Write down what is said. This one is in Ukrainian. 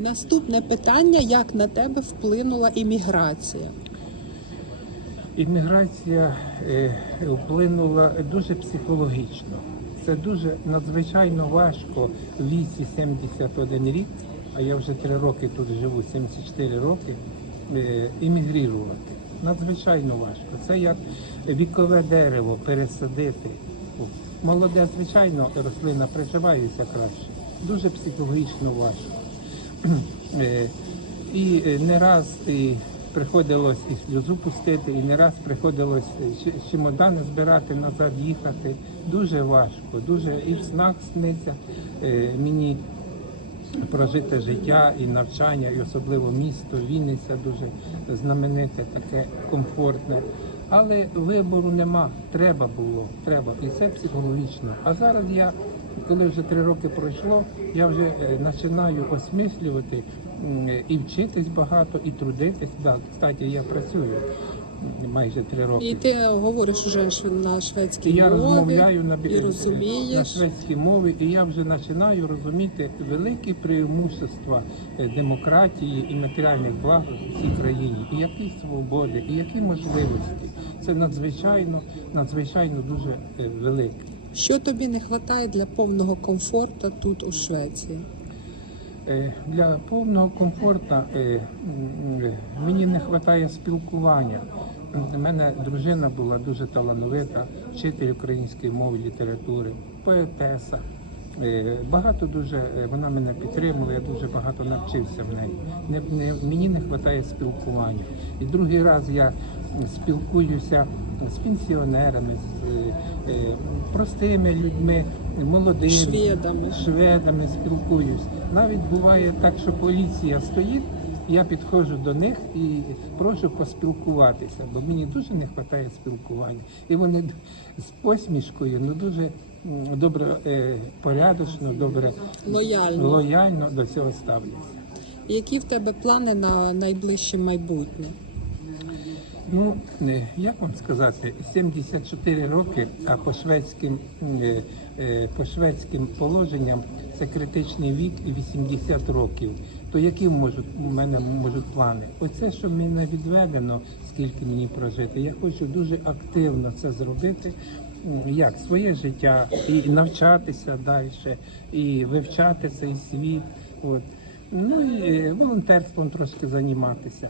Наступне питання: як на тебе вплинула імміграція? Імміграція е, вплинула дуже психологічно. Це дуже надзвичайно важко в віці 71 рік, а я вже 3 роки тут живу, 74 роки, е, іммігрувати. Надзвичайно важко. Це як вікове дерево пересадити. Молоде, звичайно, рослина приживається краще. Дуже психологічно важко. Е, І е, не раз і приходилось і сльозу пустити, і не раз приходилось е, чемодани збирати назад, їхати. Дуже важко, дуже і в снах сниться е, мені прожите життя і навчання, і особливо місто Вінниця дуже знамените, таке комфортне. Але вибору нема. Треба було, треба. І це психологічно. А зараз я, коли вже три роки пройшло, я вже е, починаю осмислювати і вчитись багато, і трудитись. Да, кстати, я працюю майже три роки. І ти говориш уже на шведській я мові розмовляю на, і на шведській мові, і я вже починаю розуміти великі преимущества е, демократії і матеріальних благ в цій країні, і які свободи, і які можливості. Це надзвичайно, надзвичайно дуже е, велике. Що тобі не вистачає для повного комфорту тут у Швеції? Е, Для повного комфорту е, м, мені не вистачає спілкування. У мене дружина була дуже талановита, вчитель української мови, літератури, поетеса. Е, Багато дуже е, вона мене підтримувала, я дуже багато навчився в неї. Не, не, мені не вистачає спілкування. І другий раз я спілкуюся з пенсіонерами, з е, е, простими людьми, молодими Шведами. шведами спілкуюсь. Навіть буває так, що поліція стоїть, я підходжу до них і прошу поспілкуватися, бо мені дуже не вистачає спілкування. І вони з посмішкою, ну дуже добре, е, порядочно, добре Лояльно. лояльно до цього ставляться. Які в тебе плани на найближче майбутнє? Ну, е, як вам сказати, 74 роки, а по шведським, е, е, по шведським положенням це критичний вік і 80 років. То які можуть у мене можуть плани? Оце, що мене відведено, скільки мені прожити. Я хочу дуже активно це зробити. Як своє життя і навчатися далі, і вивчати цей світ. От. Ну і волонтерством трошки займатися.